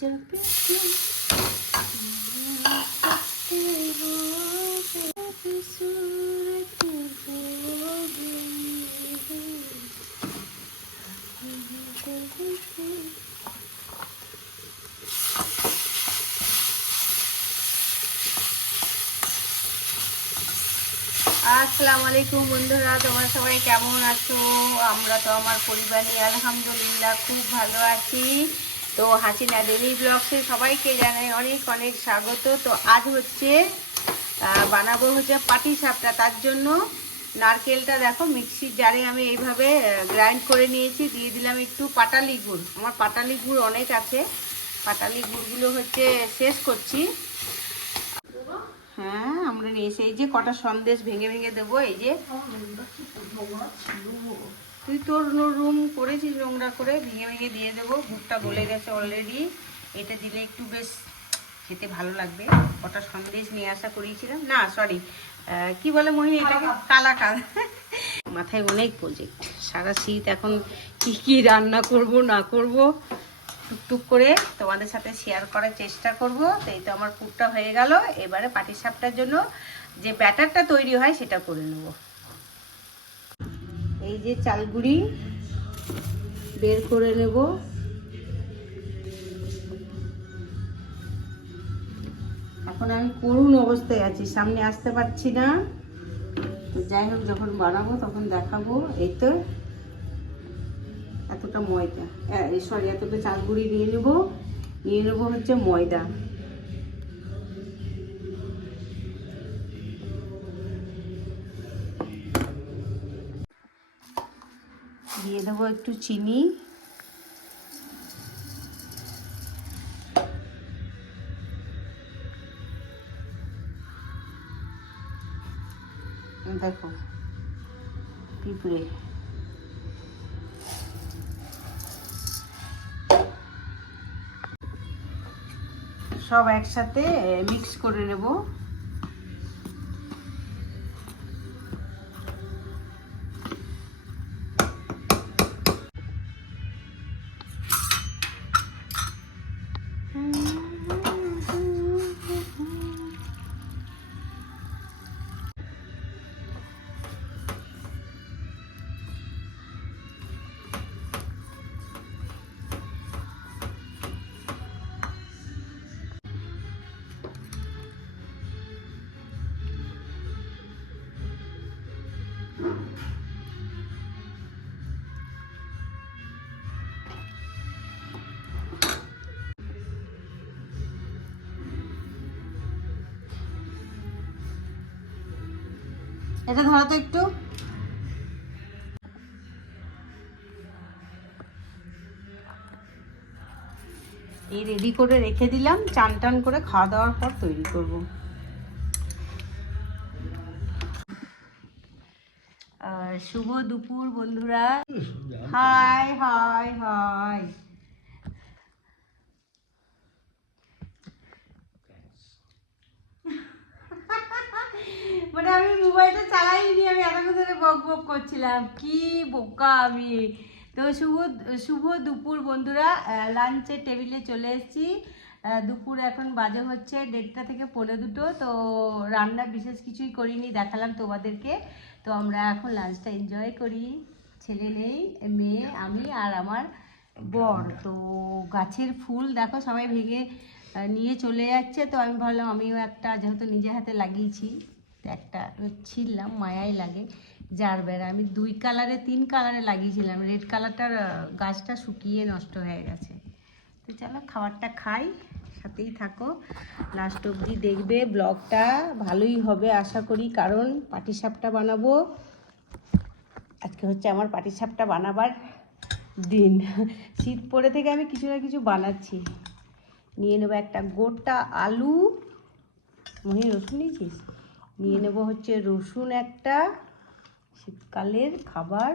আসসালামু আলাইকুম বন্ধুরা, তোমরা সবাই কেমন আছো? আমরা তো আমার পরিবারই আলহামদুলিল্লাহ খুব ভালো আছি। তো হাসিনা ডেলি ব্লগসে সবাইকে জানাই অনেক অনেক স্বাগত। তো আজ হচ্ছে বানাবো হচ্ছে পাটি সাপটা। তার জন্য নারকেলটা দেখো, মিক্সির জারে আমি এইভাবে গ্রাইন্ড করে নিয়েছি। দিয়ে দিলাম একটু পাটালি গুড়। আমার পাটালি গুড় অনেক আছে। পাটালি গুড়গুলো হচ্ছে শেষ করছি। হ্যাঁ আমরা নিয়ে এসে এই যে কটা সন্দেশ ভেঙে ভেঙে দেবো, এই যে। তুই তোর রুম করেছিস নোংরা করে ভেঙে ভেঙে দিয়ে দেবো। গুড়টা গলে গেছে অলরেডি এটা দিলে একটু বেশ খেতে ভালো লাগবে। কটা সন্দেশ নিয়ে আসা করিয়েছিলাম। না সরি কি বলে মহিনী এটাকে? কালা কালা মাথায় অনেক প্রজেক্ট সারা শীত এখন কি কি রান্না করব না করব টুকটুক করে তোমাদের সাথে শেয়ার করার চেষ্টা করব। তো এই তো আমার পুরটা হয়ে গেল। এবারে পাটি সাপটার জন্য যে ব্যাটারটা তৈরি হয় সেটা করে নেব। এই যে চালগুড়ি বের করে নেব। এখন আমি করুণ অবস্থায় আছি, সামনে আসতে পারছি না। তো যাই হোক, যখন বানাবো তখন দেখাবো। এই তো এতটা ময়দা। সরি এতটা চালগুড়ি নিয়ে নেব। নিয়ে নেব হচ্ছে ময়দা। দিয়ে দেবো একটু চিনি। দেখো পিঁপড়ে। সব একসাথে মিক্স করে নেব। এটা ধরো তো একটু। এই রেডি করে রেখে দিলাম চান টান করে খাওয়া দাওয়ার পর তৈরি করব। আহ, শুভ দুপুর বন্ধুরা। Hi hi hi. মানে আমি মোবাইলটা চালাইনি, আমি এতক্ষণ ধরে বক বক করছিলাম। কি বোকা আমি। তো শুভ শুভ দুপুর বন্ধুরা লাঞ্চের টেবিলে চলে এসেছি। দুপুর এখন বাজে হচ্ছে দেড়টা থেকে পনেরো দুটো। তো রান্না বিশেষ কিছুই করিনি, দেখালাম তোমাদেরকে। তো আমরা এখন লাঞ্চটা এনজয় করি। ছেলে নেই, মেয়ে, আমি আর আমার বর। তো গাছের ফুল দেখো, সবাই ভেঙে নিয়ে চলে যাচ্ছে। তো আমি ভাবলাম, আমিও একটা যেহেতু নিজে হাতে লাগিয়েছি একটা ছিললাম মায়াই লাগে। যার বেড়া, আমি দুই কালারে, তিন কালারে লাগিয়েছিলাম। রেড কালারটার গাছটা শুকিয়ে নষ্ট হয়ে গেছে। তো চলো, খাবারটা খাই, সাথেই থাকো। লাস্ট অবধি দেখবে, ব্লগটা ভালোই হবে, আশা করি। কারণ পাটিসাপটা বানাবো। আজকে হচ্ছে আমার পাটিসাপটা বানাবার দিন। শীত পড়ে থেকে আমি কিছু না কিছু বানাচ্ছি। নিয়ে নেব একটা গোটা আলু। মনে রসুন নিয়েছিস? নিয়ে নেব হচ্ছে রসুন একটা শীতকালের খাবার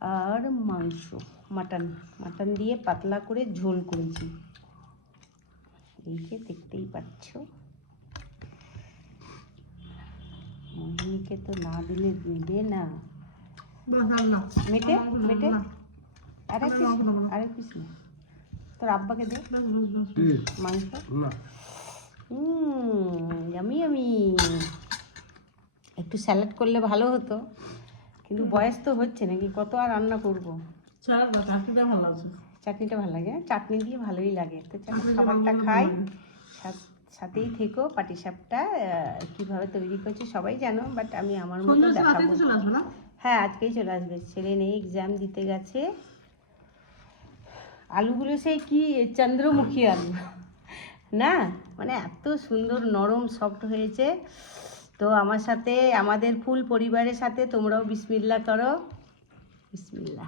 আর মাংস মাটন। মাটন দিয়ে পাতলা করে ঝোল করেছি। এই যে দেখতেই পাচ্ছ। মোহিনীকে তো না দিলে দেবে না। মেটে মেটে। আরেক পিস আরেক পিস না। তোর আব্বাকে দে? মাংস। আমি আমি একটু স্যালাড করলে ভালো হতো। কিন্তু বয়স তো হচ্ছে নাকি কত আর রান্না করব? চাটনিটা ভালো লাগে। হ্যাঁ? চাটনি দিয়ে ভালোই লাগে। তো চলো খাবারটা খাই। সাথ- সাথেই থেকো পাটিসাপটা কীভাবে তৈরি করছে সবাই জানো বাট আমি আমার মতো দেখাবো। হ্যাঁ আজকেই চলে আসবে। ছেলে নেই এক্সাম দিতে গেছে। আলুগুলো সেই কি, চন্দ্রমুখী আলু। না মানে এত সুন্দর, নরম সফট হয়েছে। তো আমার সাথে, আমাদের ফুল পরিবারের সাথে তোমরাও বিসমিল্লা করো। বিসমিল্লা।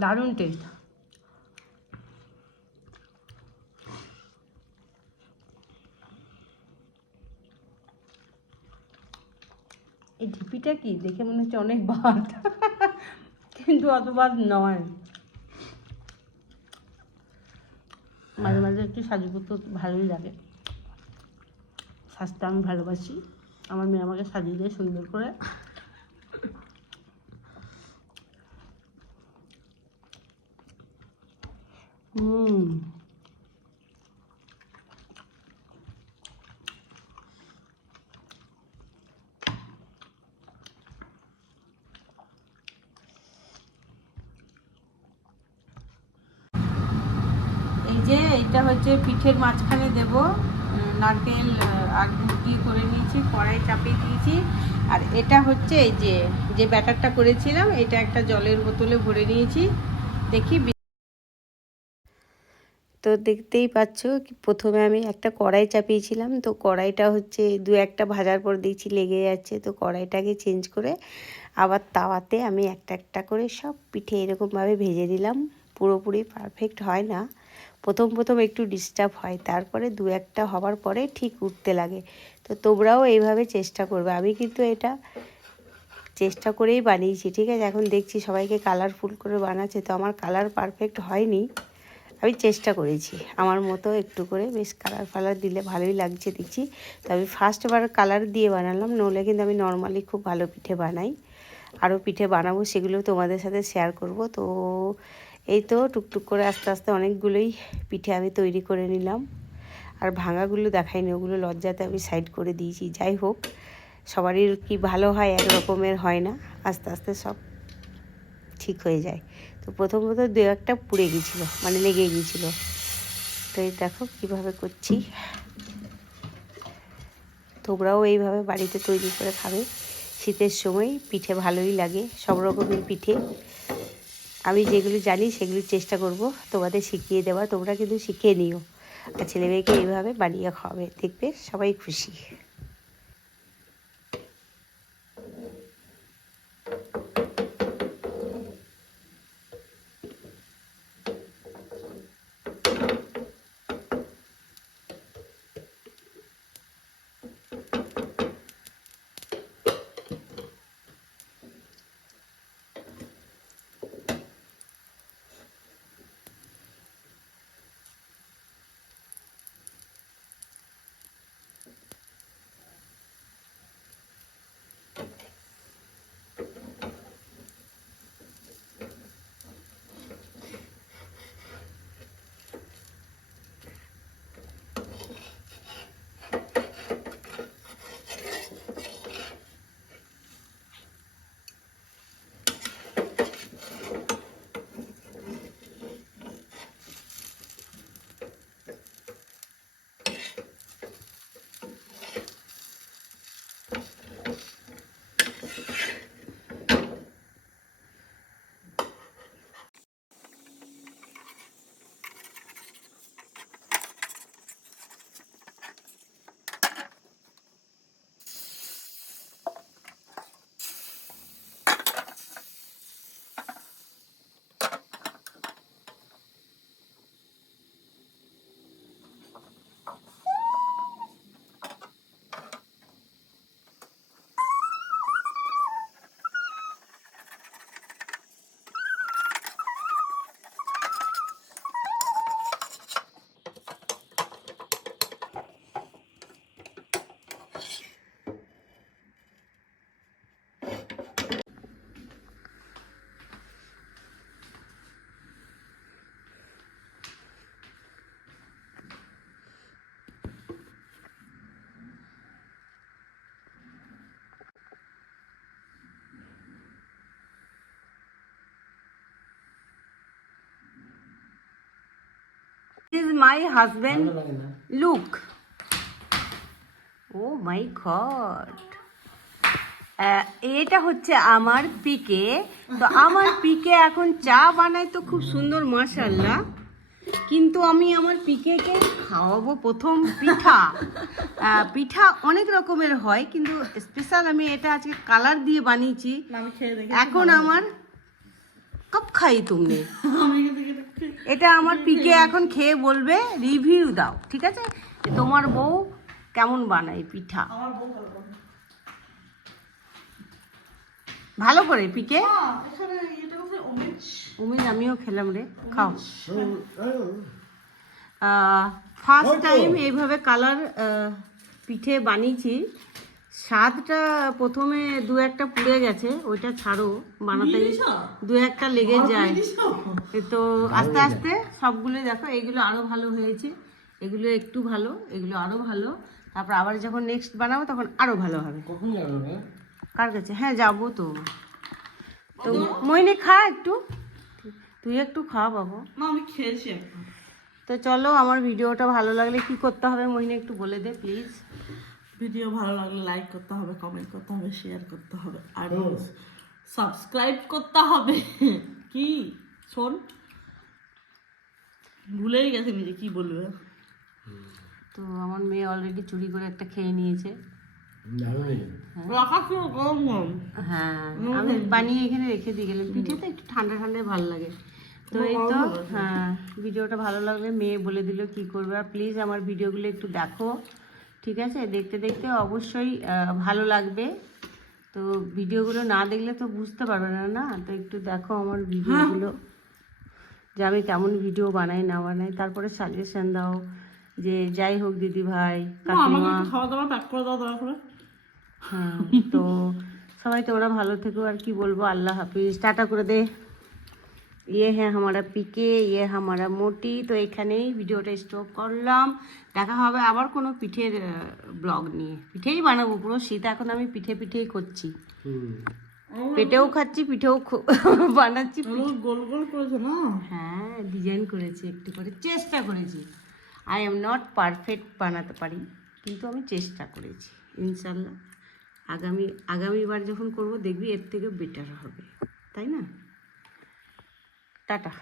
দারুণ টেস্ট এই ঢিপিটা কি? দেখে মনে হচ্ছে অনেক বাদ। কিন্তু অত বাদ নয়। মাঝে মাঝে একটু সাজুগুতো তো ভালোই লাগে। সাজতে আমি ভালোবাসি। আমার মেয়ে আমাকে সাজিয়ে দেয় সুন্দর করে। হুম এই যে এটা হচ্ছে পিঠের মাঝখানে দেব। নারকেল আর দিয়ে করে নিয়েছি, কড়াই চাপিয়ে দিয়েছি। আর এটা হচ্ছে এই যে যে ব্যাটারটা করেছিলাম, এটা একটা জলের বোতলে ভরে নিয়েছি। দেখি তো দেখতেই পাচ্ছ প্রথমে আমি একটা কড়াই চাপিয়েছিলাম। তো কড়াইটা হচ্ছে দু একটা ভাজার পর দেখছি লেগে যাচ্ছে। তো কড়াইটাকে চেঞ্জ করে আবার তাওয়াতে আমি একটা একটা করে সব পিঠে এরকমভাবে ভেজে দিলাম। পুরোপুরি পারফেক্ট হয় না। প্রথম প্রথম একটু ডিস্টার্ব হয়, তারপরে দু একটা হওয়ার পরে ঠিক উঠতে লাগে। তো তোমরাও এইভাবে চেষ্টা করবে। আমি কিন্তু এটা চেষ্টা করেই বানিয়েছি, ঠিক আছে? এখন দেখছি সবাইকে কালারফুল করে বানাচ্ছে, তো আমার কালার পারফেক্ট হয়নি। আমি চেষ্টা করেছি। আমার মতো একটু করে বেশ কালার ফালার দিলে ভালোই লাগছে দেখছি। তো আমি ফার্স্ট বার কালার দিয়ে বানালাম, নইলে কিন্তু আমি নর্মালি খুব ভালো পিঠে বানাই। আরও পিঠে বানাবো, সেগুলো তোমাদের সাথে শেয়ার করব। তো এই তো টুকটুক করে আস্তে আস্তে অনেকগুলোই পিঠে আমি তৈরি করে নিলাম। আর ভাঙাগুলো দেখাইনি, ওগুলো লজ্জাতে আমি সাইড করে দিয়েছি। যাই হোক, সবারই কি ভালো হয়, এক রকমের হয় না। আস্তে আস্তে সব ঠিক হয়ে যায়। তো প্রথম প্রথম দু একটা পুড়ে গেছিল মানে লেগে গিয়েছিল। তো এই দেখো কীভাবে করছি। তোমরাও এইভাবে বাড়িতে তৈরি করে খাবে। শীতের সময় পিঠে ভালোই লাগে, সব রকমের পিঠে। আমি যেগুলো জানি সেগুলো চেষ্টা করব তোমাদের শিখিয়ে দেওয়া, তোমরা কিন্তু শিখিয়ে নিও। আর ছেলেমেয়েকে এইভাবে বানিয়ে খাওয়াবে, দেখবে সবাই খুশি। মাই না। লুক ও মাই গড এটা হচ্ছে আমার পিকে। তো আমার পিকে এখন চা বানাই তো খুব সুন্দর মাশাল্লাহ কিন্তু আমি আমার পিকেকে খাওয়াবো প্রথম পিঠা। পিঠা অনেক রকমের হয় কিন্তু স্পেশাল আমি এটা আজকে কালার দিয়ে বানিয়েছি। এখন আমার কব খাই তুমি। এটা আমার পিকে এখন খেয়ে বলবে রিভিউ দাও ঠিক আছে? তোমার বউ কেমন বানায় পিঠা? ভালো করে। পিকে? উমিন আমিও খেলাম রে খাও। ফার্স্ট টাইম এইভাবে কালার পিঠে বানিয়েছি। স্বাদটা প্রথমে দু একটা পুড়ে গেছে ওইটা ছাড়ো বানাতে? দু একটা লেগে যায়। তো আস্তে আস্তে সবগুলো দেখো এগুলো আরও ভালো হয়েছে এগুলো একটু ভালো এগুলো আরও ভালো। তারপর আবার যখন নেক্সট বানাবো তখন আরও ভালো হবে। কখন যাবে ওরা? কার কাছে? হ্যাঁ যাব তো। তো মইনে খা একটু। তুই একটু খা বাবু। না আমি খেয়েছি তো চলো আমার ভিডিওটা ভালো লাগলে কি করতে হবে মহিনে একটু বলে দে প্লিজ ভিডিও ভালো লাগলে লাইক করতে হবে কমেন্ট করতে হবে শেয়ার করতে হবে আর সাবস্ক্রাইব করতে হবে। কি? শোন। ভুলেই গেছে নিজে কি বলবে। তো আমার মেয়ে অলরেডি চুরি করে একটা খেয়ে নিয়েছে। হ্যাঁ আমি বানিয়ে এখানে রেখে দিয়ে পিঠে তো একটু ঠান্ডা ঠান্ডায় ভালো লাগে। তো এই তো হ্যাঁ ভিডিওটা ভালো লাগলে মেয়ে বলে দিল কি করবে। আর প্লিজ আমার ভিডিওগুলো একটু দেখো। ঠিক আছে? দেখতে দেখতে অবশ্যই ভালো লাগবে। তো ভিডিওগুলো না দেখলে তো বুঝতে পারবে না না? তো একটু দেখো আমার ভিডিওগুলো। যে আমি কেমন ভিডিও বানাই না বানাই তারপরে সাজেশন দাও যে যাই হোক দিদি ভাই কাকিমা। খাওয়া দাওয়া প্যাক করে দাও দয়া করে। হ্যাঁ তো সবাই তোমরা ভালো থেকো আর কি বলব? আল্লাহ হাফিজ। টাটা করে দে। ইয়ে হ্যাঁ হামারা পিকে ইয়ে হামারা মোটি তো এখানেই ভিডিওটা স্টপ করলাম। দেখা হবে আবার কোনো পিঠের ব্লগ নিয়ে। পিঠেই বানাবো পুরো। শীত এখন আমি পিঠে পিঠেই করছি। পেটেও খাচ্ছি পিঠেও বানাচ্ছি গোল গোল করেছে না? হ্যাঁ ডিজাইন করেছি একটু করে চেষ্টা করেছি। আই এম নট পারফেক্ট বানাতে পারি কিন্তু আমি চেষ্টা করেছি ইনশাল্লাহ। আগামী আগামীবার যখন করব দেখবি এর থেকে বেটার হবে। তাই না? টাটা